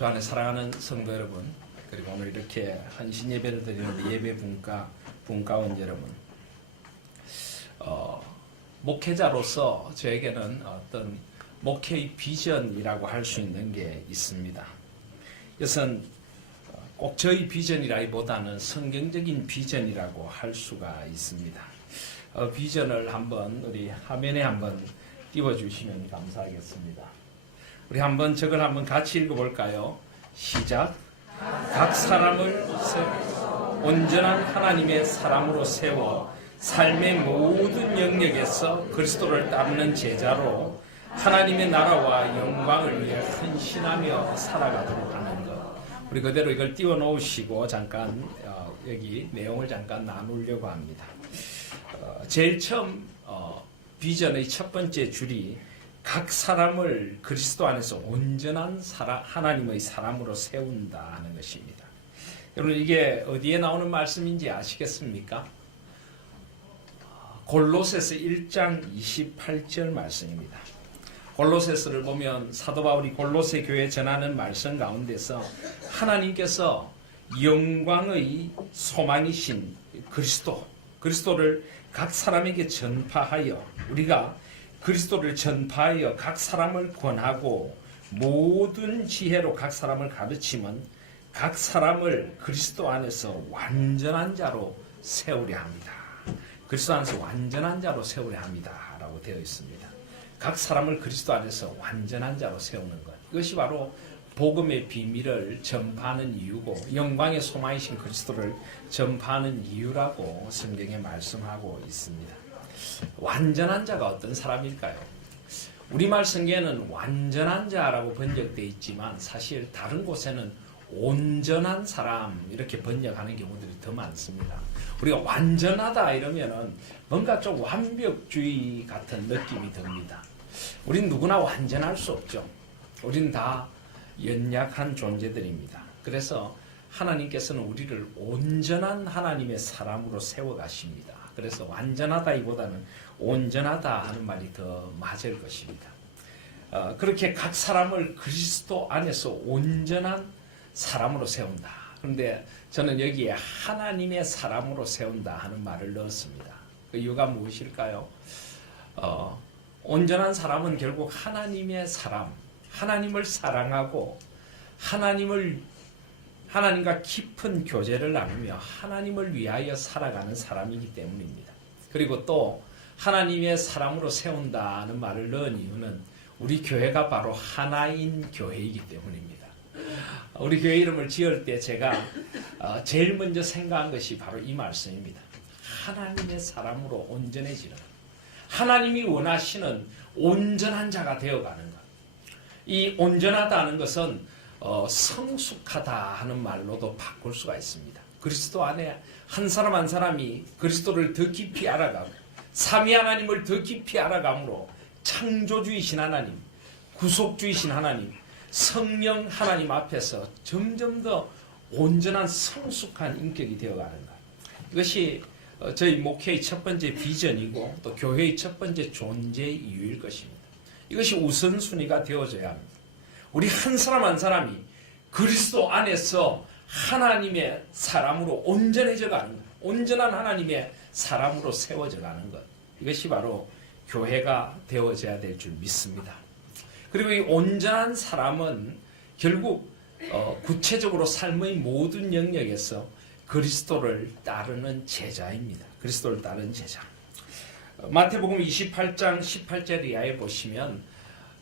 주 안에 사랑하는 성도 여러분, 그리고 오늘 이렇게 헌신 예배를 드리는 예배 분가원 여러분, 목회자로서 저에게는 어떤 목회의 비전이라고 할 수 있는 게 있습니다. 이것은 꼭 저희 비전이라기보다는 성경적인 비전이라고 할 수가 있습니다. 비전을 한번 우리 화면에 한번 띄워주시면 감사하겠습니다. 우리 한번 저걸 한번 같이 읽어볼까요? 시작. 각 사람을 온전한 하나님의 사람으로 세워 삶의 모든 영역에서 그리스도를 따르는 제자로 하나님의 나라와 영광을 위해 헌신하며 살아가도록 하는 것. 우리 그대로 이걸 띄워놓으시고 잠깐 여기 내용을 잠깐 나누려고 합니다. 제일 처음 비전의 첫 번째 줄이 각 사람을 그리스도 안에서 온전한 하나님의 사람으로 세운다 하는 것입니다. 여러분 이게 어디에 나오는 말씀인지 아시겠습니까? 골로새서 1장 28절 말씀입니다. 골로새서를 보면 사도 바울이 골로새 교회에 전하는 말씀 가운데서 하나님께서 영광의 소망이신 그리스도를 각 사람에게 전파하여 우리가 그리스도를 전파하여 각 사람을 권하고 모든 지혜로 각 사람을 가르치면 각 사람을 그리스도 안에서 완전한 자로 세우려 합니다. 그리스도 안에서 완전한 자로 세우려 합니다. 라고 되어 있습니다. 각 사람을 그리스도 안에서 완전한 자로 세우는 것. 이것이 바로 복음의 비밀을 전파하는 이유고 영광의 소망이신 그리스도를 전파하는 이유라고 성경에 말씀하고 있습니다. 완전한 자가 어떤 사람일까요? 우리말 성경에는 완전한 자라고 번역되어 있지만 사실 다른 곳에는 온전한 사람 이렇게 번역하는 경우들이 더 많습니다. 우리가 완전하다 이러면은 뭔가 좀 완벽주의 같은 느낌이 듭니다. 우린 누구나 완전할 수 없죠. 우린 다 연약한 존재들입니다. 그래서 하나님께서는 우리를 온전한 하나님의 사람으로 세워가십니다. 그래서 완전하다기보다는 온전하다 하는 말이 더 맞을 것입니다. 그렇게 각 사람을 그리스도 안에서 온전한 사람으로 세운다. 그런데 저는 여기에 하나님의 사람으로 세운다 하는 말을 넣었습니다. 그 이유가 무엇일까요? 온전한 사람은 결국 하나님의 사람, 하나님을 사랑하고 하나님과 깊은 교제를 나누며 하나님을 위하여 살아가는 사람이기 때문입니다. 그리고 또 하나님의 사람으로 세운다는 말을 넣은 이유는 우리 교회가 바로 하나인 교회이기 때문입니다. 우리 교회 이름을 지을 때 제가 제일 먼저 생각한 것이 바로 이 말씀입니다. 하나님의 사람으로 온전해지는 하나님이 원하시는 온전한 자가 되어가는 것. 이 온전하다는 것은 성숙하다 하는 말로도 바꿀 수가 있습니다. 그리스도 안에 한 사람 한 사람이 그리스도를 더 깊이 알아가고 삼위 하나님을 더 깊이 알아감으로 창조주이신 하나님, 구속주이신 하나님, 성령 하나님 앞에서 점점 더 온전한 성숙한 인격이 되어가는 것. 이것이 저희 목회의 첫 번째 비전이고 또 교회의 첫 번째 존재 이유일 것입니다. 이것이 우선순위가 되어져야 합니다. 우리 한 사람 한 사람이 그리스도 안에서 하나님의 사람으로 온전해져 가는 것, 온전한 하나님의 사람으로 세워져 가는 것. 이것이 바로 교회가 되어져야 될 줄 믿습니다. 그리고 이 온전한 사람은 결국 구체적으로 삶의 모든 영역에서 그리스도를 따르는 제자입니다. 그리스도를 따르는 제자. 마태복음 28장 18절 이하에 보시면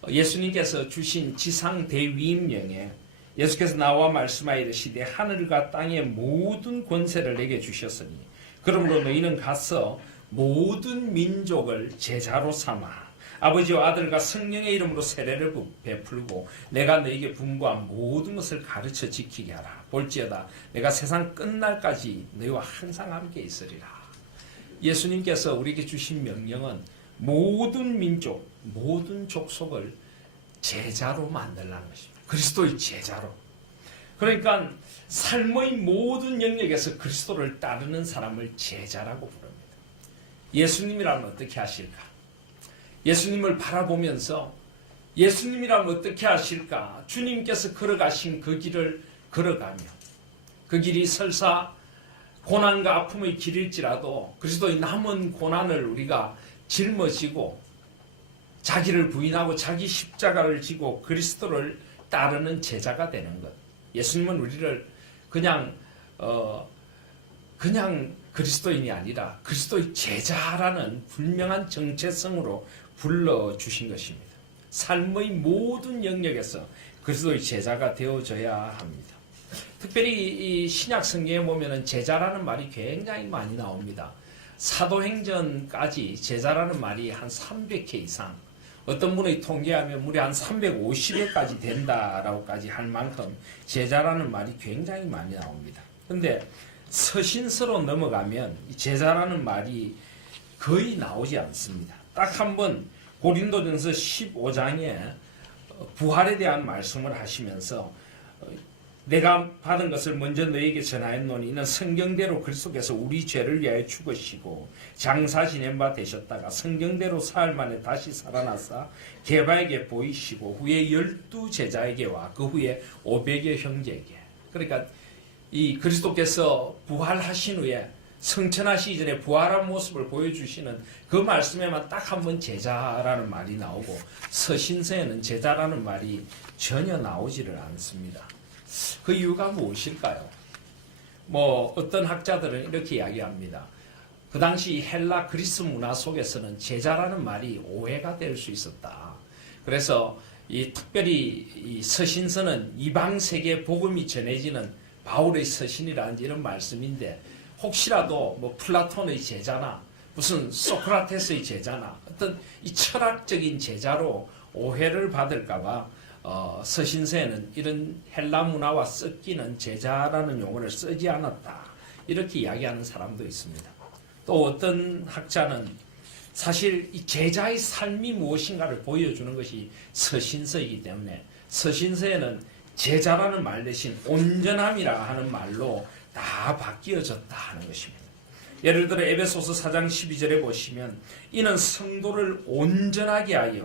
예수님께서 주신 지상 대위임령에 예수께서 나와 말씀하이르시되 하늘과 땅의 모든 권세를 내게 주셨으니 그러므로 너희는 가서 모든 민족을 제자로 삼아 아버지와 아들과 성령의 이름으로 세례를 베풀고 내가 너희에게 분부한 모든 것을 가르쳐 지키게 하라. 볼지어다 내가 세상 끝날까지 너희와 항상 함께 있으리라. 예수님께서 우리에게 주신 명령은 모든 민족, 모든 족속을 제자로 만들라는 것입니다. 그리스도의 제자로. 그러니까 삶의 모든 영역에서 그리스도를 따르는 사람을 제자라고 부릅니다. 예수님이라면 어떻게 하실까? 예수님을 바라보면서 예수님이라면 어떻게 하실까? 주님께서 걸어가신 그 길을 걸어가며 그 길이 설사 고난과 아픔의 길일지라도 그리스도의 남은 고난을 우리가 짊어지고 자기를 부인하고 자기 십자가를 지고 그리스도를 따르는 제자가 되는 것. 예수님은 우리를 그냥 그리스도인이 아니라 그리스도의 제자라는 분명한 정체성으로 불러주신 것입니다. 삶의 모든 영역에서 그리스도의 제자가 되어져야 합니다. 특별히 이 신약 성경에 보면은 제자라는 말이 굉장히 많이 나옵니다. 사도행전까지 제자라는 말이 한 300회 이상, 어떤 분의 통계하면 무려 한 350회까지 된다라고까지 할 만큼 제자라는 말이 굉장히 많이 나옵니다. 그런데 서신서로 넘어가면 제자라는 말이 거의 나오지 않습니다. 딱 한 번 고린도전서 15장에 부활에 대한 말씀을 하시면서 내가 받은 것을 먼저 너에게 전하였노니 이는 성경대로 그리스도께서 우리 죄를 위하여 죽으시고 장사 지낸 바 되셨다가 성경대로 사흘 만에 다시 살아나사 게바에게 보이시고 후에 12제자에게와 그 후에 500여 형제에게. 그러니까 이 그리스도께서 부활하신 후에 성천하시기 전에 부활한 모습을 보여주시는 그 말씀에만 딱 한 번 제자라는 말이 나오고 서신서에는 제자라는 말이 전혀 나오지를 않습니다. 그 이유가 무엇일까요? 어떤 학자들은 이렇게 이야기합니다. 그 당시 헬라 그리스 문화 속에서는 제자라는 말이 오해가 될 수 있었다. 그래서 특별히 이 서신서는 이방 세계에 복음이 전해지는 바울의 서신이라는 이런 말씀인데 혹시라도 플라톤의 제자나 무슨 소크라테스의 제자나 어떤 이 철학적인 제자로 오해를 받을까봐 서신서에는 이런 헬라 문화와 섞이는 제자라는 용어를 쓰지 않았다. 이렇게 이야기하는 사람도 있습니다. 또 어떤 학자는 사실 이 제자의 삶이 무엇인가를 보여주는 것이 서신서이기 때문에 서신서에는 제자라는 말 대신 온전함이라 하는 말로 다 바뀌어졌다 하는 것입니다. 예를 들어 에베소서 4장 12절에 보시면 이는 성도를 온전하게 하여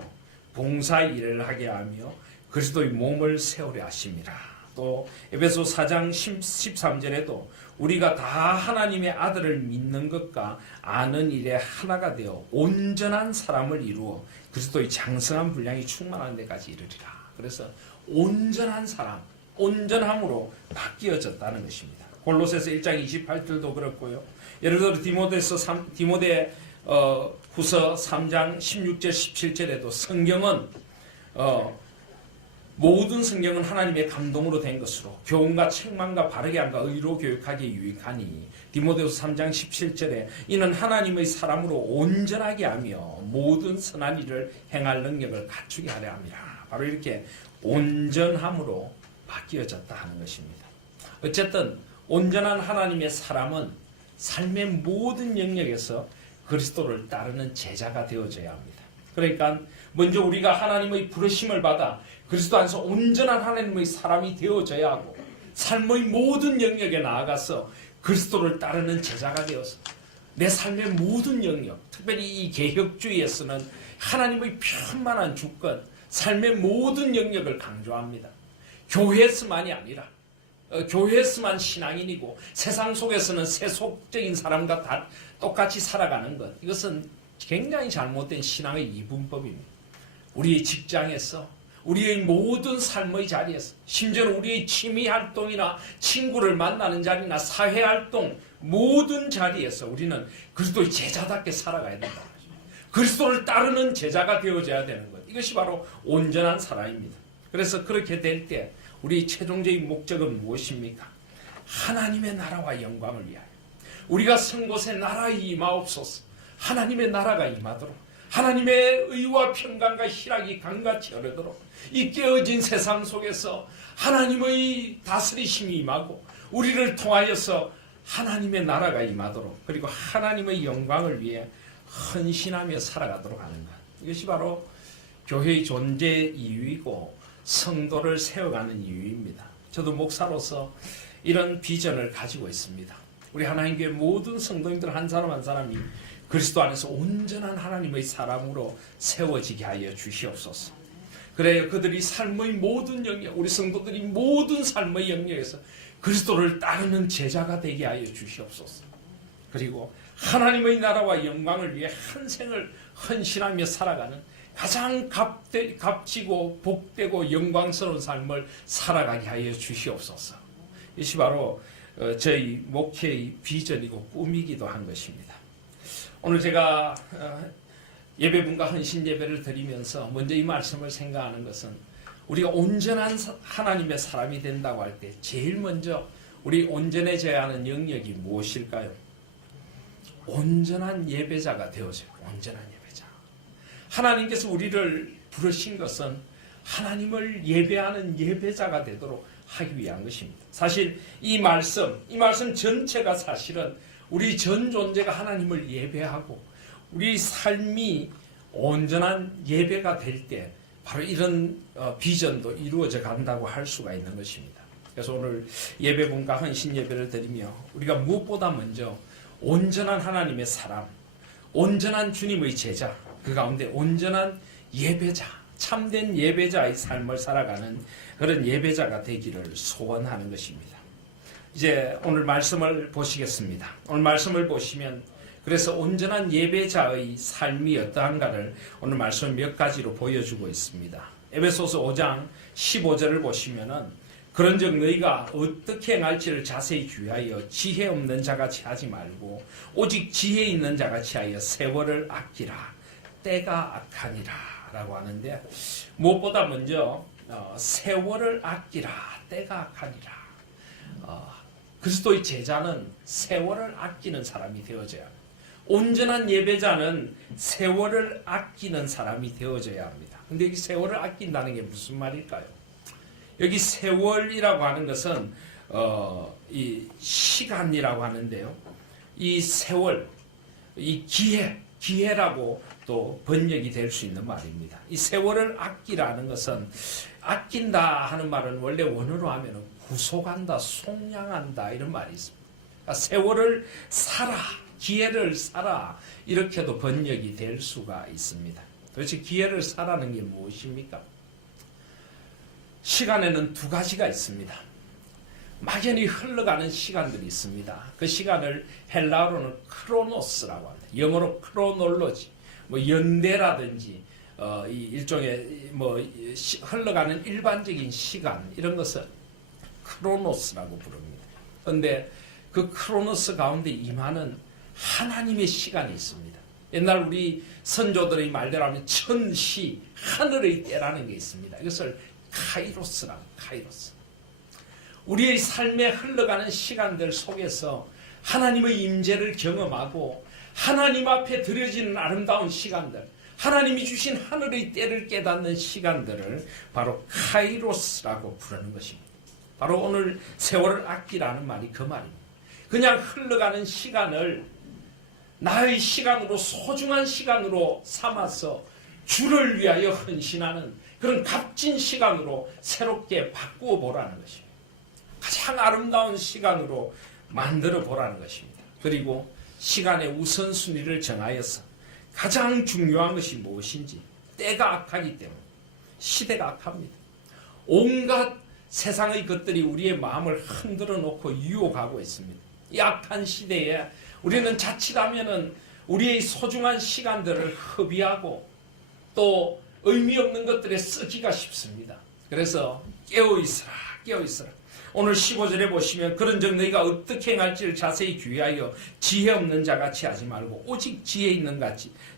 봉사 일을 하게 하며 그리스도의 몸을 세우려 하심이라. 또 에베소 4장 13절에도 우리가 다 하나님의 아들을 믿는 것과 아는 일에 하나가 되어 온전한 사람을 이루어 그리스도의 장성한 분량이 충만한 데까지 이르리라. 그래서 온전한 사람, 온전함으로 바뀌어졌다는 것입니다. 골로새서 1장 28절도 그렇고요. 예를 들어 디모데 후서 3장 16절 17절에도 성경은 모든 성경은 하나님의 감동으로 된 것으로 교훈과 책망과 바르게 함과 의로 교육하기에 유익하니 디모데후서 3장 17절에 이는 하나님의 사람으로 온전하게 하며 모든 선한 일을 행할 능력을 갖추게 하려 함이라. 바로 이렇게 온전함으로 바뀌어졌다 하는 것입니다. 어쨌든 온전한 하나님의 사람은 삶의 모든 영역에서 그리스도를 따르는 제자가 되어져야 합니다. 그러니까 먼저 우리가 하나님의 부르심을 받아 그리스도 안에서 온전한 하나님의 사람이 되어져야 하고 삶의 모든 영역에 나아가서 그리스도를 따르는 제자가 되어서 내 삶의 모든 영역, 특별히 이 개혁주의에서는 하나님의 편만한 주권, 삶의 모든 영역을 강조합니다. 교회에서만이 아니라 교회에서만 신앙인이고 세상 속에서는 세속적인 사람과 다 똑같이 살아가는 것, 이것은 굉장히 잘못된 신앙의 이분법입니다. 우리의 직장에서, 우리의 모든 삶의 자리에서, 심지어는 우리의 취미활동이나 친구를 만나는 자리나 사회활동 모든 자리에서 우리는 그리스도의 제자답게 살아가야 된다. 그리스도를 따르는 제자가 되어져야 되는 것, 이것이 바로 온전한 사람입니다. 그래서 그렇게 될 때 우리 최종적인 목적은 무엇입니까? 하나님의 나라와 영광을 위하여 우리가 선 곳에 나라의 임하옵소서. 하나님의 나라가 임하도록, 하나님의 의와 평강과 희락이 강같이 흐르도록 이 깨어진 세상 속에서 하나님의 다스리심이 임하고 우리를 통하여서 하나님의 나라가 임하도록, 그리고 하나님의 영광을 위해 헌신하며 살아가도록 하는 것, 이것이 바로 교회의 존재 이유이고 성도를 세워가는 이유입니다. 저도 목사로서 이런 비전을 가지고 있습니다. 우리 하나님교회 모든 성도님들 한 사람 한 사람이 그리스도 안에서 온전한 하나님의 사람으로 세워지게 하여 주시옵소서. 그래요. 그들이 삶의 모든 영역, 우리 성도들이 모든 삶의 영역에서 그리스도를 따르는 제자가 되게 하여 주시옵소서. 그리고 하나님의 나라와 영광을 위해 한 생을 헌신하며 살아가는 가장 값지고 복되고 영광스러운 삶을 살아가게 하여 주시옵소서. 이것이 바로 저희 목회의 비전이고 꿈이기도 한 것입니다. 오늘 제가 예배분과 헌신 예배를 드리면서 먼저 이 말씀을 생각하는 것은 우리가 온전한 하나님의 사람이 된다고 할 때 제일 먼저 우리 온전해져야 하는 영역이 무엇일까요? 온전한 예배자가 되어져요. 온전한 예배자. 하나님께서 우리를 부르신 것은 하나님을 예배하는 예배자가 되도록 하기 위한 것입니다. 사실 이 말씀 전체가 사실은 우리 전 존재가 하나님을 예배하고 우리 삶이 온전한 예배가 될 때 바로 이런 비전도 이루어져 간다고 할 수가 있는 것입니다. 그래서 오늘 예배분과 헌신 예배를 드리며 우리가 무엇보다 먼저 온전한 하나님의 사람, 온전한 주님의 제자, 그 가운데 온전한 예배자, 참된 예배자의 삶을 살아가는 그런 예배자가 되기를 소원하는 것입니다. 이제 오늘 말씀을 보시겠습니다. 오늘 말씀을 보시면 그래서 온전한 예배자의 삶이 어떠한가를 오늘 말씀 몇 가지로 보여주고 있습니다. 에베소서 5장 15절을 보시면은 그런즉 너희가 어떻게 행할지를 자세히 주의하여 지혜 없는 자같이 하지 말고 오직 지혜 있는 자같이 하여 세월을 아끼라. 때가 악하니라 라고 하는데 무엇보다 먼저 세월을 아끼라. 때가 악하니라. 그리스도의 제자는 세월을 아끼는 사람이 되어져야 합니다. 온전한 예배자는 세월을 아끼는 사람이 되어져야 합니다. 근데 여기 세월을 아낀다는 게 무슨 말일까요? 여기 세월이라고 하는 것은 이 시간이라고 하는데요. 이 세월, 이 기회라고 또 번역이 될 수 있는 말입니다. 이 세월을 아끼라는 것은 아낀다 하는 말은 원래 원어로 하면 구속한다, 속량한다 이런 말이 있습니다. 그러니까 세월을 살아, 기회를 살아 이렇게도 번역이 될 수가 있습니다. 도대체 기회를 살아는 게 무엇입니까? 시간에는 두 가지가 있습니다. 막연히 흘러가는 시간들이 있습니다. 그 시간을 헬라어로는 크로노스라고 합니다. 영어로 크로놀로지, 연대라든지 이 일종의 흘러가는 일반적인 시간 이런 것을 크로노스라고 부릅니다. 그런데 그 크로노스 가운데 임하는 하나님의 시간이 있습니다. 옛날 우리 선조들의 말대로 하면 천시, 하늘의 때라는 게 있습니다. 이것을 카이로스라고, 카이로스. 우리의 삶에 흘러가는 시간들 속에서 하나님의 임재를 경험하고 하나님 앞에 드려지는 아름다운 시간들, 하나님이 주신 하늘의 때를 깨닫는 시간들을 바로 카이로스라고 부르는 것입니다. 바로 오늘 세월을 아끼라는 말이 그 말입니다. 그냥 흘러가는 시간을 나의 시간으로 소중한 시간으로 삼아서 주를 위하여 헌신하는 그런 값진 시간으로 새롭게 바꾸어 보라는 것입니다. 가장 아름다운 시간으로 만들어 보라는 것입니다. 그리고 시간의 우선순위를 정하여서 가장 중요한 것이 무엇인지 때가 악하기 때문에 시대가 악합니다. 온갖 세상의 것들이 우리의 마음을 흔들어 놓고 유혹하고 있습니다. 이 악한 시대에 우리는 자칫하면은 우리의 소중한 시간들을 허비하고 또 의미 없는 것들에 쓰기가 쉽습니다. 그래서 깨어있으라, 깨어있으라. 오늘 15절에 보시면 그런즉 너희가 어떻게 행할지를 자세히 주의하여 지혜 없는 자같이 하지 말고 오직 지혜 있는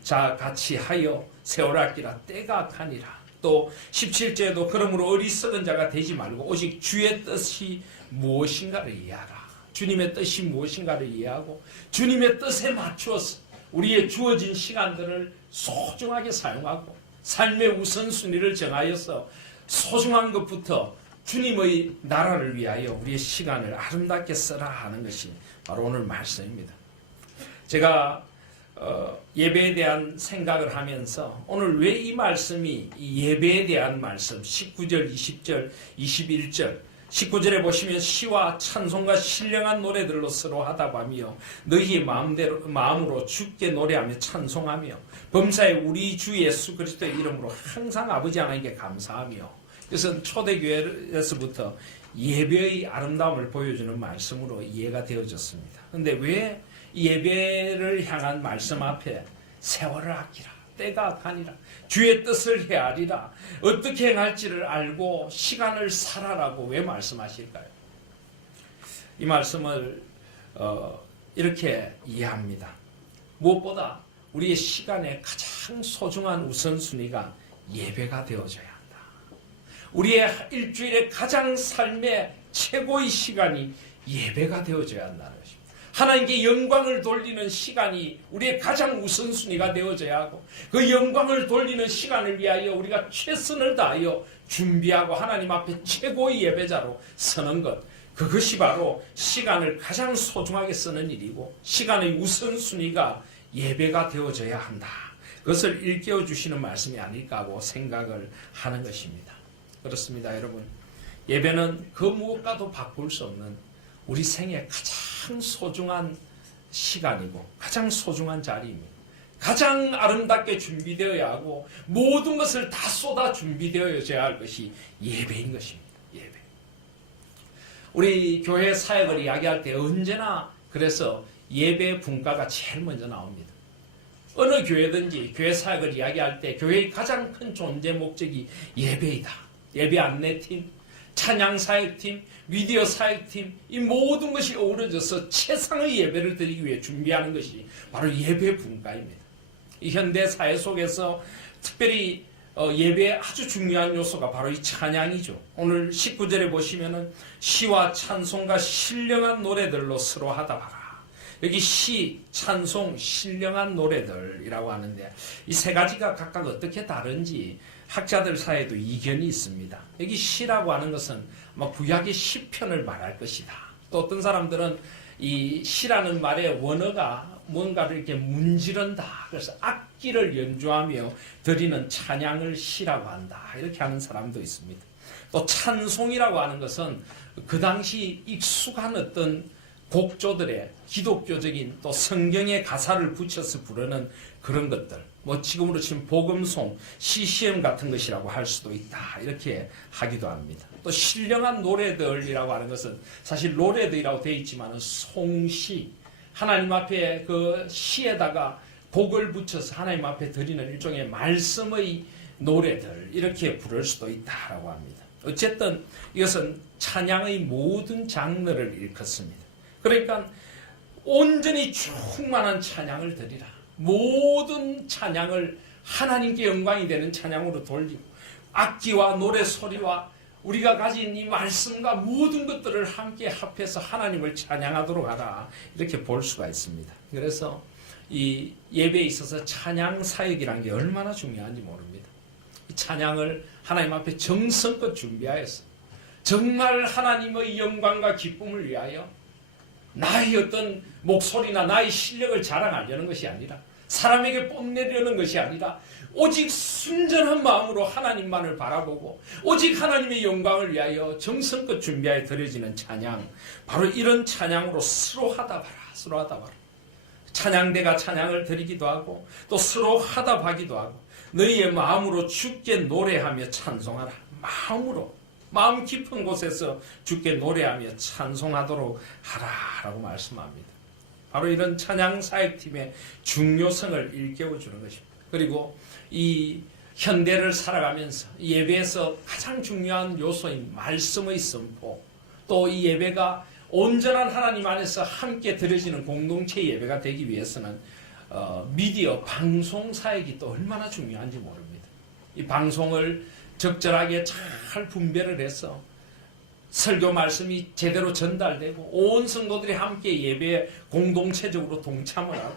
자같이 하여 세월 아끼라. 때가 악하니라. 또 17절에도 그러므로 어리석은 자가 되지 말고 오직 주의 뜻이 무엇인가를 이해하라. 주님의 뜻이 무엇인가를 이해하고 주님의 뜻에 맞추어서 우리의 주어진 시간들을 소중하게 사용하고 삶의 우선순위를 정하여서 소중한 것부터 주님의 나라를 위하여 우리의 시간을 아름답게 써라 하는 것이 바로 오늘 말씀입니다. 제가 예배에 대한 생각을 하면서 오늘 왜 이 말씀이 이 예배에 대한 말씀 19절, 20절, 21절 19절에 보시면 시와 찬송과 신령한 노래들로 서로 하답하며 너희의 마음으로 주께 노래하며 찬송하며 범사에 우리 주 예수 그리스도의 이름으로 항상 아버지 하나님께 감사하며. 이것은 초대교회에서부터 예배의 아름다움을 보여주는 말씀으로 이해가 되어졌습니다. 그런데 왜 예배를 향한 말씀 앞에 세월을 아끼라, 때가 가니라, 주의 뜻을 헤아리라, 어떻게 행할지를 알고 시간을 살아라고 왜 말씀하실까요? 이 말씀을 이렇게 이해합니다. 무엇보다 우리의 시간의 가장 소중한 우선순위가 예배가 되어져야 한다. 우리의 일주일의 가장 삶의 최고의 시간이 예배가 되어져야 한다는 것입니다. 하나님께 영광을 돌리는 시간이 우리의 가장 우선순위가 되어져야 하고, 그 영광을 돌리는 시간을 위하여 우리가 최선을 다하여 준비하고 하나님 앞에 최고의 예배자로 서는 것, 그것이 바로 시간을 가장 소중하게 쓰는 일이고 시간의 우선순위가 예배가 되어져야 한다. 그것을 일깨워 주시는 말씀이 아닐까 하고 생각을 하는 것입니다. 그렇습니다, 여러분. 예배는 그 무엇과도 바꿀 수 없는 우리 생의 가장 소중한 시간이고 가장 소중한 자리입니다. 가장 아름답게 준비되어야 하고 모든 것을 다 쏟아 준비되어야 할 것이 예배인 것입니다. 예배. 우리 교회 사역을 이야기할 때 언제나 그래서 예배 분과가 제일 먼저 나옵니다. 어느 교회든지 교회 사역을 이야기할 때 교회의 가장 큰 존재 목적이 예배이다. 예배 안내팀, 찬양 사역팀, 미디어 사역팀, 이 모든 것이 어우러져서 최상의 예배를 드리기 위해 준비하는 것이 바로 예배 분과입니다. 이 현대 사회 속에서 특별히 예배의 아주 중요한 요소가 바로 이 찬양이죠. 오늘 19절에 보시면은 시와 찬송과 신령한 노래들로 서로 하답하라. 여기 시, 찬송, 신령한 노래들이라고 하는데 이 세 가지가 각각 어떻게 다른지 학자들 사이에도 이견이 있습니다. 여기 시라고 하는 것은 아마 구약의 시편을 말할 것이다. 또 어떤 사람들은 이 시라는 말의 원어가 뭔가를 이렇게 문지른다. 그래서 악기를 연주하며 드리는 찬양을 시라고 한다. 이렇게 하는 사람도 있습니다. 또 찬송이라고 하는 것은 그 당시 익숙한 어떤 곡조들의 기독교적인 또 성경의 가사를 붙여서 부르는 그런 것들, 뭐 지금으로 치면 복음송, CCM 같은 것이라고 할 수도 있다. 이렇게 하기도 합니다. 또 신령한 노래들이라고 하는 것은 사실 노래들이라고 되어 있지만 송시, 하나님 앞에 그 시에다가 곡을 붙여서 하나님 앞에 드리는 일종의 말씀의 노래들, 이렇게 부를 수도 있다라고 합니다. 어쨌든 이것은 찬양의 모든 장르를 일컫습니다. 그러니까 온전히 충만한 찬양을 드리라. 모든 찬양을 하나님께 영광이 되는 찬양으로 돌리고 악기와 노래 소리와 우리가 가진 이 말씀과 모든 것들을 함께 합해서 하나님을 찬양하도록 하라. 이렇게 볼 수가 있습니다. 그래서 이 예배에 있어서 찬양 사역이라는 게 얼마나 중요한지 모릅니다. 이 찬양을 하나님 앞에 정성껏 준비하여서 정말 하나님의 영광과 기쁨을 위하여 나의 어떤 목소리나 나의 실력을 자랑하려는 것이 아니라 사람에게 뽐내려는 것이 아니라 오직 순전한 마음으로 하나님만을 바라보고 오직 하나님의 영광을 위하여 정성껏 준비하여 드려지는 찬양, 바로 이런 찬양으로 서로 하답하라. 서로 하답하라. 찬양대가 찬양을 드리기도 하고 또 서로 하답하기도 하고 너희의 마음으로 주께 노래하며 찬송하라. 마음으로, 마음 깊은 곳에서 주께 노래하며 찬송하도록 하라라고 말씀합니다. 바로 이런 찬양 사역팀의 중요성을 일깨워주는 것입니다. 그리고 이 현대를 살아가면서 예배에서 가장 중요한 요소인 말씀의 선포, 또 이 예배가 온전한 하나님 안에서 함께 드려지는 공동체 예배가 되기 위해서는 미디어, 방송 사역이 또 얼마나 중요한지 모릅니다. 이 방송을 적절하게 잘 분배를 해서 설교 말씀이 제대로 전달되고 온 성도들이 함께 예배에 공동체적으로 동참을 하고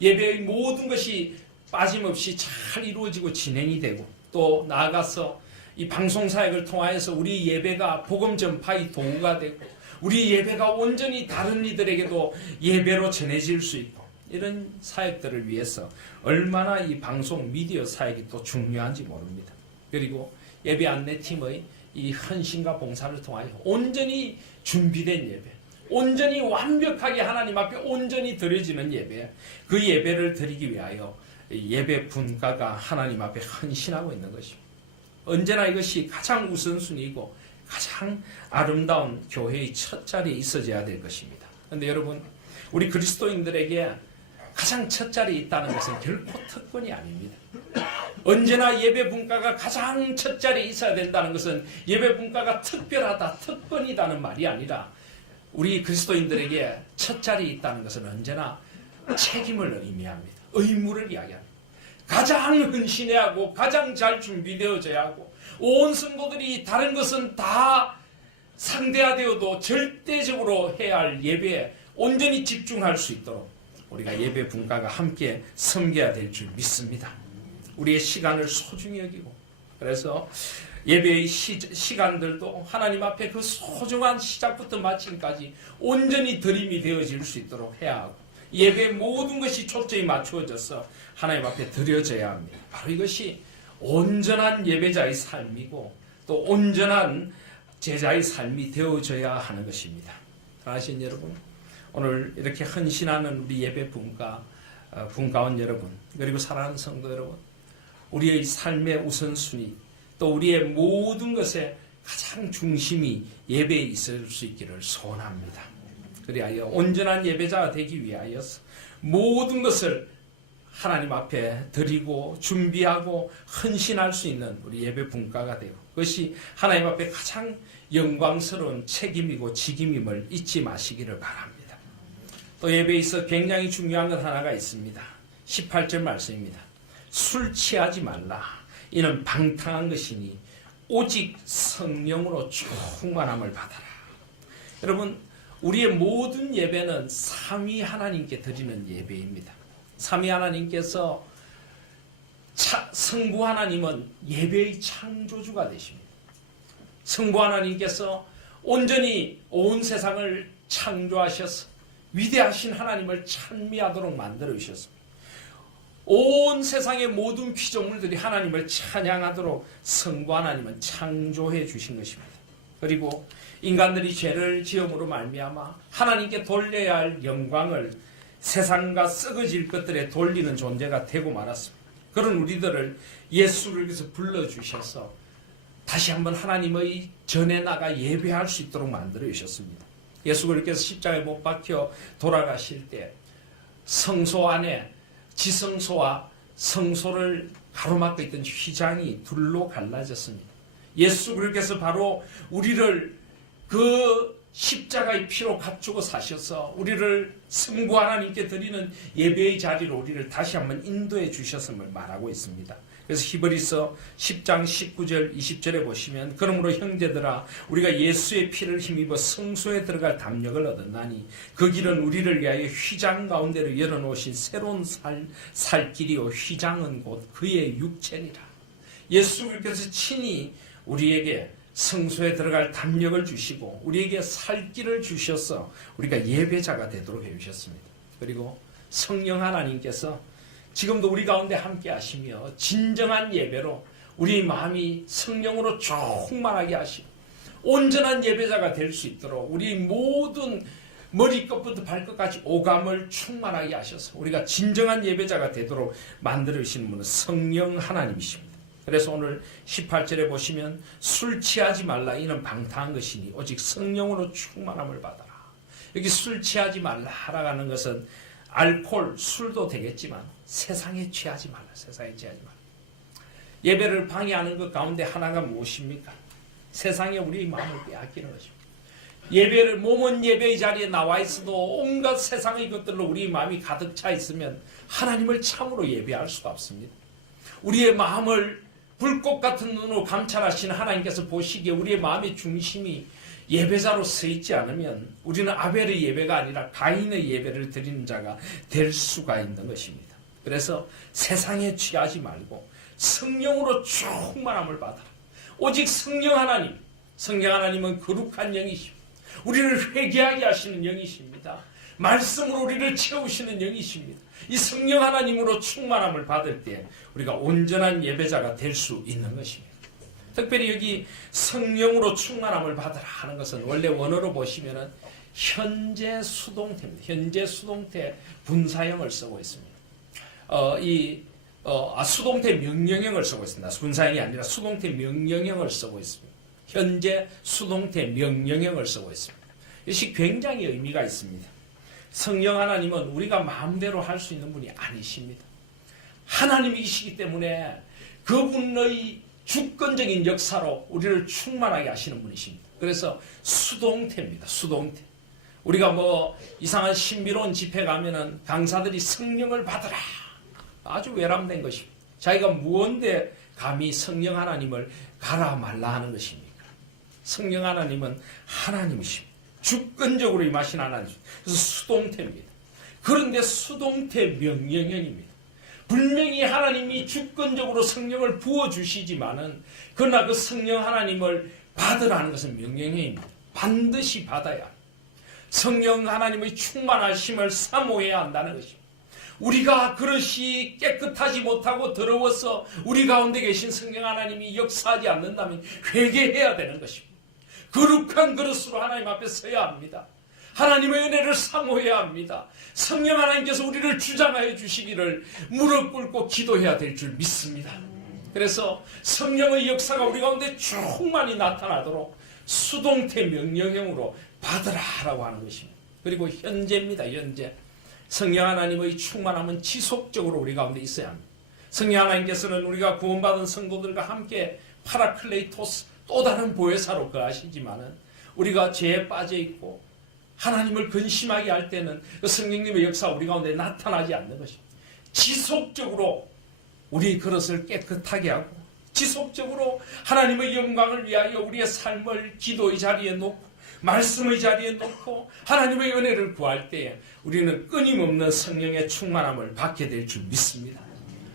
예배의 모든 것이 빠짐없이 잘 이루어지고 진행이 되고 또 나아가서 이 방송 사역을 통하여서 우리 예배가 복음 전파의 도구가 되고 우리 예배가 온전히 다른 이들에게도 예배로 전해질 수 있고 이런 사역들을 위해서 얼마나 이 방송 미디어 사역이 또 중요한지 모릅니다. 그리고 예배 안내팀의 이 헌신과 봉사를 통하여 온전히 준비된 예배, 온전히 완벽하게 하나님 앞에 온전히 드려지는 예배, 그 예배를 드리기 위하여 예배 분과가 하나님 앞에 헌신하고 있는 것입니다. 언제나 이것이 가장 우선순위이고 가장 아름다운 교회의 첫 자리에 있어져야 될 것입니다. 그런데 여러분, 우리 그리스도인들에게 가장 첫 자리에 있다는 것은 결코 특권이 아닙니다. 언제나 예배 분과가 가장 첫 자리에 있어야 된다는 것은 예배 분과가 특별하다, 특권이다는 말이 아니라 우리 그리스도인들에게 첫 자리에 있다는 것은 언제나 책임을 의미합니다. 의무를 이야기합니다. 가장 헌신해야 하고 가장 잘 준비되어져야 하고 온 성도들이 다른 것은 다 상대하되어도 절대적으로 해야 할 예배에 온전히 집중할 수 있도록 우리가 예배 분과가 함께 섬겨야 될 줄 믿습니다. 우리의 시간을 소중히 여기고, 그래서 예배의 시간들도 하나님 앞에 그 소중한 시작부터 마침까지 온전히 드림이 되어질 수 있도록 해야 하고, 예배의 모든 것이 초점이 맞추어져서 하나님 앞에 드려져야 합니다. 바로 이것이 온전한 예배자의 삶이고 또 온전한 제자의 삶이 되어져야 하는 것입니다. 사랑하신 여러분, 오늘 이렇게 헌신하는 우리 예배 분가원 여러분, 그리고 사랑하는 성도 여러분, 우리의 삶의 우선순위, 또 우리의 모든 것의 가장 중심이 예배에 있을 수 있기를 소원합니다. 그리하여 온전한 예배자가 되기 위하여서 모든 것을 하나님 앞에 드리고 준비하고 헌신할 수 있는 우리 예배 분과가 되고, 그것이 하나님 앞에 가장 영광스러운 책임이고 직임임을 잊지 마시기를 바랍니다. 또 예배에 있어 굉장히 중요한 것 하나가 있습니다. 18절 말씀입니다. 술 취하지 말라. 이는 방탕한 것이니 오직 성령으로 충만함을 받아라. 여러분, 우리의 모든 예배는 삼위 하나님께 드리는 예배입니다. 삼위 하나님께서 성부 하나님은 예배의 창조주가 되십니다. 성부 하나님께서 온전히 온 세상을 창조하셔서 위대하신 하나님을 찬미하도록 만들어 주셨습니다. 온 세상의 모든 피조물들이 하나님을 찬양하도록 성부 하나님은 창조해 주신 것입니다. 그리고 인간들이 죄를 지음으로 말미암아 하나님께 돌려야 할 영광을 세상과 썩어질 것들에 돌리는 존재가 되고 말았습니다. 그런 우리들을 예수를 위해서 불러주셔서 다시 한번 하나님의 전에 나가 예배할 수 있도록 만들어 주셨습니다. 예수 그리스도께서 십자가에 못 박혀 돌아가실 때 성소 안에 지성소와 성소를 가로막고 있던 휘장이 둘로 갈라졌습니다. 예수 그리스도께서 바로 우리를 그 십자가의 피로 갖추고 사셔서 우리를 성부 하나님께 드리는 예배의 자리로 우리를 다시 한번 인도해 주셨음을 말하고 있습니다. 그래서 히브리서 10장 19절 20절에 보시면, 그러므로 형제들아 우리가 예수의 피를 힘입어 성소에 들어갈 담력을 얻었나니 그 길은 우리를 위하여 휘장 가운데로 열어놓으신 새로운 살 길이요 휘장은 곧 그의 육체니라. 예수 그리스도께서 친히 우리에게 성소에 들어갈 담력을 주시고 우리에게 살 길을 주셔서 우리가 예배자가 되도록 해주셨습니다. 그리고 성령 하나님께서 지금도 우리 가운데 함께 하시며 진정한 예배로 우리 마음이 성령으로 충만하게 하시고 온전한 예배자가 될 수 있도록 우리 모든 머리끝부터 발끝까지 오감을 충만하게 하셔서 우리가 진정한 예배자가 되도록 만들어주시는 분은 성령 하나님이십니다. 그래서 오늘 18절에 보시면 술 취하지 말라. 이는 방탕한 것이니 오직 성령으로 충만함을 받아라. 여기 술 취하지 말라라고 하는 것은 알코올, 술도 되겠지만 세상에 취하지 말라. 세상에 취하지 말라. 예배를 방해하는 것 가운데 하나가 무엇입니까? 세상에 우리의 마음을 빼앗기는 것입니다. 예배를 몸은 예배의 자리에 나와 있어도 온갖 세상의 것들로 우리의 마음이 가득 차 있으면 하나님을 참으로 예배할 수가 없습니다. 우리의 마음을 불꽃 같은 눈으로 감찰하시는 하나님께서 보시기에 우리의 마음의 중심이 예배자로 서 있지 않으면 우리는 아벨의 예배가 아니라 가인의 예배를 드리는 자가 될 수가 있는 것입니다. 그래서 세상에 취하지 말고 성령으로 충만함을 받아라. 오직 성령 하나님, 성령 하나님은 거룩한 영이십니다. 우리를 회개하게 하시는 영이십니다. 말씀으로 우리를 채우시는 영이십니다. 이 성령 하나님으로 충만함을 받을 때 우리가 온전한 예배자가 될 수 있는 것입니다. 특별히 여기 성령으로 충만함을 받으라 하는 것은 원래 원어로 보시면은 현재 수동태입니다. 현재 수동태 분사형을 쓰고 있습니다. 수동태 명령형을 쓰고 있습니다. 분사형이 아니라 수동태 명령형을 쓰고 있습니다. 현재 수동태 명령형을 쓰고 있습니다. 이것이 굉장히 의미가 있습니다. 성령 하나님은 우리가 마음대로 할 수 있는 분이 아니십니다. 하나님이시기 때문에 그분의 주권적인 역사로 우리를 충만하게 하시는 분이십니다. 그래서 수동태입니다. 수동태. 우리가 이상한 신비로운 집회 가면은 강사들이 성령을 받으라. 아주 외람된 것입니다. 자기가 무언데 감히 성령 하나님을 가라 말라 하는 것입니까? 성령 하나님은 하나님이십니다. 주권적으로 임하신 하나님이십니다. 그래서 수동태입니다. 그런데 수동태 명령형입니다. 분명히 하나님이 주권적으로 성령을 부어주시지만은 그러나 그 성령 하나님을 받으라는 것은 명령형입니다. 반드시 받아야 합니다. 성령 하나님의 충만하심을 사모해야 한다는 것입니다. 우리가 그릇이 깨끗하지 못하고 더러워서 우리 가운데 계신 성령 하나님이 역사하지 않는다면 회개해야 되는 것입니다. 거룩한 그릇으로 하나님 앞에 서야 합니다. 하나님의 은혜를 사모해야 합니다. 성령 하나님께서 우리를 주장하여 주시기를 무릎 꿇고 기도해야 될 줄 믿습니다. 그래서 성령의 역사가 우리 가운데 충만히 나타나도록 수동태 명령형으로 받으라라고 하는 것입니다. 그리고 현재입니다. 현재. 성령 하나님의 충만함은 지속적으로 우리 가운데 있어야 합니다. 성령 하나님께서는 우리가 구원받은 성도들과 함께 파라클레이토스 또 다른 보혜사로 거하시지만은 우리가 죄에 빠져 있고 하나님을 근심하게 할 때는 그 성령님의 역사가 우리 가운데 나타나지 않는 것입니다. 지속적으로 우리 그릇을 깨끗하게 하고 지속적으로 하나님의 영광을 위하여 우리의 삶을 기도의 자리에 놓고 말씀의 자리에 놓고 하나님의 은혜를 구할 때에 우리는 끊임없는 성령의 충만함을 받게 될 줄 믿습니다.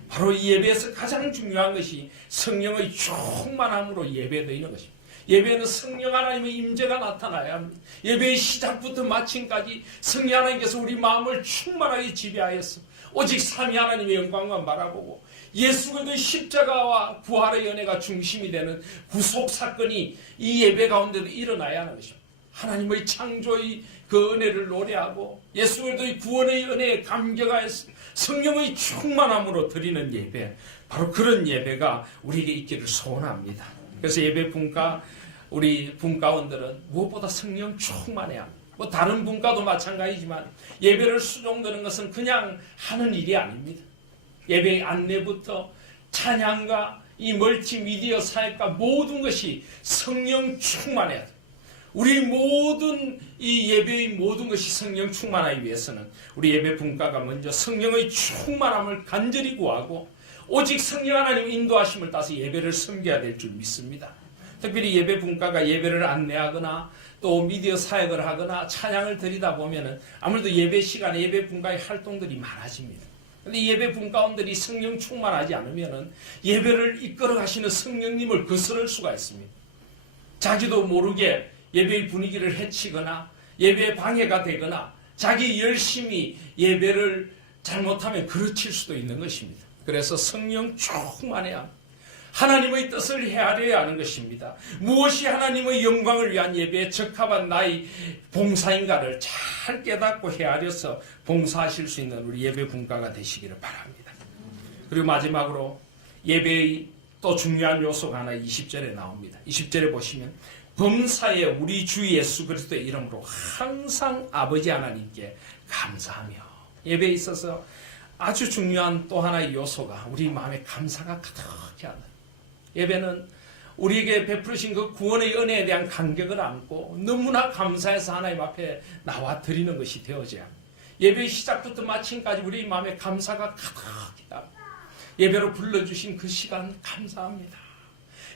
바로 이 예배에서 가장 중요한 것이 성령의 충만함으로 예배드리는 것입니다. 예배는 성령 하나님의 임재가 나타나야 합니다. 예배의 시작부터 마침까지 성령 하나님께서 우리 마음을 충만하게 지배하였어 오직 삼위 하나님의 영광만 바라보고 예수 그리스도의 십자가와 부활의 연애가 중심이 되는 구속 사건이 이 예배 가운데도 일어나야 하는 것입니다. 하나님의 창조의 그 은혜를 노래하고 예수 그리스도의 구원의 은혜에 감격하여서 성령의 충만함으로 드리는 예배, 바로 그런 예배가 우리에게 있기를 소원합니다. 그래서 예배 분과 우리 분과원들은 무엇보다 성령 충만해야 합니다. 다른 분과도 마찬가지지만 예배를 수종드는 것은 그냥 하는 일이 아닙니다. 예배의 안내부터 찬양과 이 멀티미디어 사역과 모든 것이 성령 충만해야 돼요. 우리 모든 이 예배의 모든 것이 성령 충만하기 위해서는 우리 예배 분과가 먼저 성령의 충만함을 간절히 구하고 오직 성령 하나님 인도하심을 따서 예배를 섬겨야 될 줄 믿습니다. 특별히 예배 분과가 예배를 안내하거나 또 미디어 사역을 하거나 찬양을 드리다 보면은 아무래도 예배 시간에 예배 분과의 활동들이 많아집니다. 그런데 예배 분과원들이 성령 충만하지 않으면은 예배를 이끌어 가시는 성령님을 거스를 수가 있습니다. 자기도 모르게 예배의 분위기를 해치거나 예배에 방해가 되거나 자기 열심히 예배를 잘못하면 그르칠 수도 있는 것입니다. 그래서 성령 충만해야 합니다. 하나님의 뜻을 헤아려야 하는 것입니다. 무엇이 하나님의 영광을 위한 예배에 적합한 나의 봉사인가를 잘 깨닫고 헤아려서 봉사하실 수 있는 우리 예배 분과가 되시기를 바랍니다. 그리고 마지막으로 예배의 또 중요한 요소가 하나 20절에 나옵니다. 20절에 보시면 범사에 우리 주 예수 그리스도의 이름으로 항상 아버지 하나님께 감사하며, 예배에 있어서 아주 중요한 또 하나의 요소가 우리 마음에 감사가 가득히 한다. 예배는 우리에게 베푸신 그 구원의 은혜에 대한 감격을 안고 너무나 감사해서 하나님 앞에 나와 드리는 것이 되어져야 합니다. 예배의 시작부터 마침까지 우리 마음에 감사가 가득히 합니다. 예배로 불러주신 그 시간 감사합니다.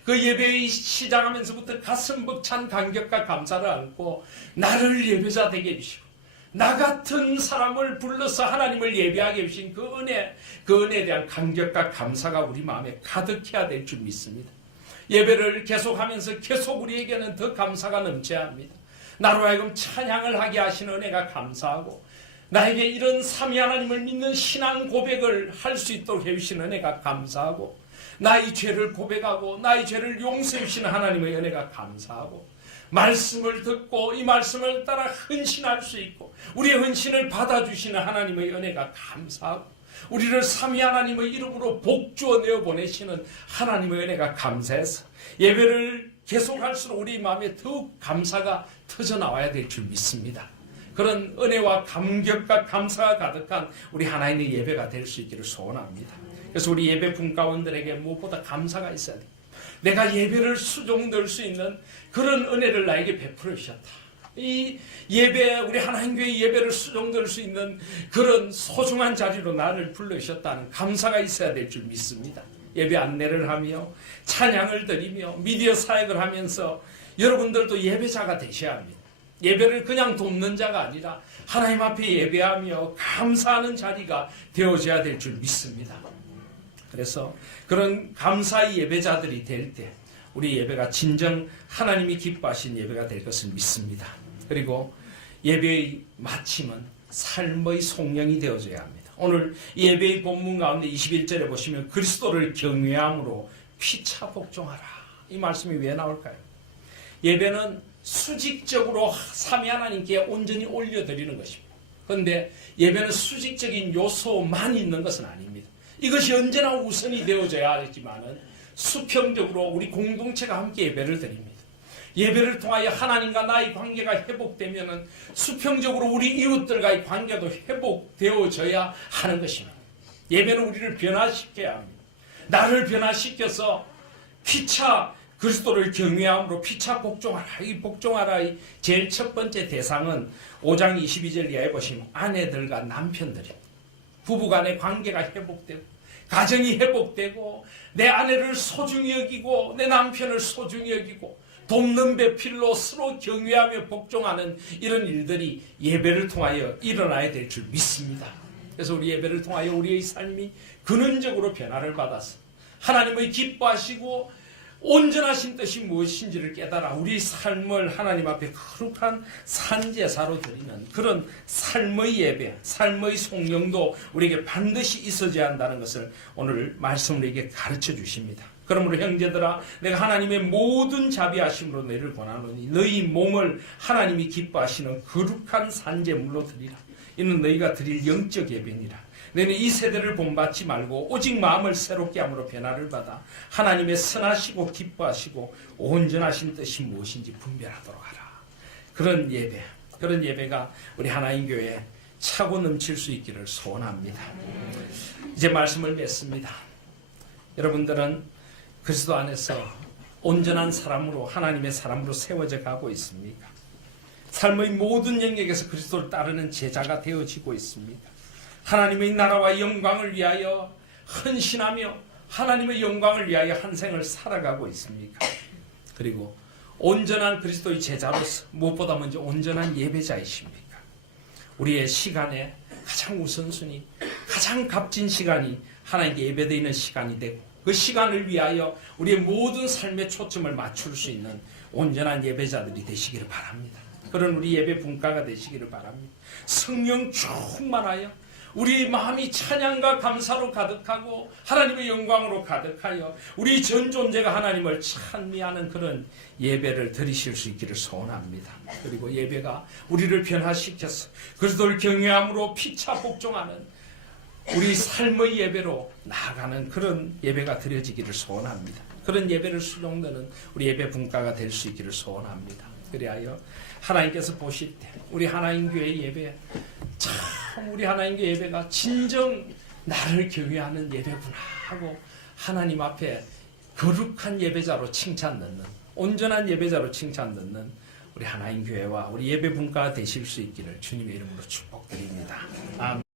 그 예배의 시작하면서부터 가슴 벅찬 감격과 감사를 안고 나를 예배자 되게 해주시고 나 같은 사람을 불러서 하나님을 예배하게 해주신 그 은혜에 대한 감격과 감사가 우리 마음에 가득해야 될 줄 믿습니다. 예배를 계속하면서 계속 우리에게는 더 감사가 넘쳐야 합니다. 나로 하여금 찬양을 하게 하시는 은혜가 감사하고 나에게 이런 삼위 하나님을 믿는 신앙 고백을 할 수 있도록 해주시는 은혜가 감사하고 나의 죄를 고백하고 나의 죄를 용서해 주시는 하나님의 은혜가 감사하고, 말씀을 듣고 이 말씀을 따라 헌신할 수 있고 우리의 헌신을 받아주시는 하나님의 은혜가 감사하고, 우리를 삼위 하나님의 이름으로 복주어 내어 보내시는 하나님의 은혜가 감사해서 예배를 계속할수록 우리 마음에 더욱 감사가 터져나와야 될 줄 믿습니다. 그런 은혜와 감격과 감사가 가득한 우리 하나님의 예배가 될 수 있기를 소원합니다. 그래서 우리 예배 분과원들에게 무엇보다 감사가 있어야 돼요. 내가 예배를 수종될 수 있는 그런 은혜를 나에게 베풀어 주셨다. 이 예배, 우리 하나님교회 예배를 수종될 수 있는 그런 소중한 자리로 나를 불러주셨다는 감사가 있어야 될 줄 믿습니다. 예배 안내를 하며 찬양을 드리며 미디어 사역을 하면서 여러분들도 예배자가 되셔야 합니다. 예배를 그냥 돕는 자가 아니라 하나님 앞에 예배하며 감사하는 자리가 되어져야 될 줄 믿습니다. 그래서 그런 감사의 예배자들이 될 때 우리 예배가 진정 하나님이 기뻐하신 예배가 될 것을 믿습니다. 그리고 예배의 마침은 삶의 송영이 되어져야 합니다. 오늘 예배의 본문 가운데 21절에 보시면 그리스도를 경외함으로 피차 복종하라. 이 말씀이 왜 나올까요? 예배는 수직적으로 삼위 하나님께 온전히 올려드리는 것입니다. 그런데 예배는 수직적인 요소만 있는 것은 아닙니다. 이것이 언제나 우선이 되어져야 하지만은 수평적으로 우리 공동체가 함께 예배를 드립니다. 예배를 통하여 하나님과 나의 관계가 회복되면은 수평적으로 우리 이웃들과의 관계도 회복되어져야 하는 것입니다. 예배는 우리를 변화시켜야 합니다. 나를 변화시켜서 피차 그리스도를 경외함으로 피차 복종하라. 이 복종하라의 제일 첫 번째 대상은 5장 22절 이하에 보시면 아내들과 남편들입니다. 부부간의 관계가 회복되고 가정이 회복되고 내 아내를 소중히 여기고 내 남편을 소중히 여기고 돕는 배필로 서로 경외하며 복종하는 이런 일들이 예배를 통하여 일어나야 될 줄 믿습니다. 그래서 우리 예배를 통하여 우리의 삶이 근원적으로 변화를 받아서 하나님의 기뻐하시고 온전하신 뜻이 무엇인지를 깨달아 우리 삶을 하나님 앞에 거룩한 산제사로 드리는 그런 삶의 예배, 삶의 송영도 우리에게 반드시 있어져야 한다는 것을 오늘 말씀으로 우리에게 가르쳐 주십니다. 그러므로 형제들아, 내가 하나님의 모든 자비하심으로 너희를 권하노니 너희 몸을 하나님이 기뻐하시는 거룩한 산제물로 드리라. 이는 너희가 드릴 영적 예배니라. 너희는 이 세대를 본받지 말고 오직 마음을 새롭게 함으로 변화를 받아 하나님의 선하시고 기뻐하시고 온전하신 뜻이 무엇인지 분별하도록 하라. 그런 예배, 그런 예배가 우리 하나님 교회에 차고 넘칠 수 있기를 소원합니다. 이제 말씀을 맺습니다. 여러분들은 그리스도 안에서 온전한 사람으로, 하나님의 사람으로 세워져 가고 있습니까? 삶의 모든 영역에서 그리스도를 따르는 제자가 되어지고 있습니다. 하나님의 나라와 영광을 위하여 헌신하며 하나님의 영광을 위하여 한 생을 살아가고 있습니까? 그리고 온전한 그리스도의 제자로서 무엇보다 먼저 온전한 예배자이십니까? 우리의 시간에 가장 우선순위, 가장 값진 시간이 하나님께 예배드리는 시간이 되고 그 시간을 위하여 우리의 모든 삶의 초점을 맞출 수 있는 온전한 예배자들이 되시기를 바랍니다. 그런 우리 예배 분과가 되시기를 바랍니다. 성령 충만하여 우리 마음이 찬양과 감사로 가득하고 하나님의 영광으로 가득하여 우리 전 존재가 하나님을 찬미하는 그런 예배를 드리실 수 있기를 소원합니다. 그리고 예배가 우리를 변화시켜서 그리스도를 경외함으로 피차 복종하는 우리 삶의 예배로 나아가는 그런 예배가 드려지기를 소원합니다. 그런 예배를 수종드는 우리 예배 분과가 될 수 있기를 소원합니다. 그리하여 하나님께서 보실 때 우리 하나님 교회 예배, 참 우리 하나님 교회 예배가 진정 나를 경외하는 예배구나 하고 하나님 앞에 거룩한 예배자로 칭찬 듣는, 온전한 예배자로 칭찬 듣는 우리 하나님 교회와 우리 예배 분과가 되실 수 있기를 주님의 이름으로 축복드립니다. 아멘.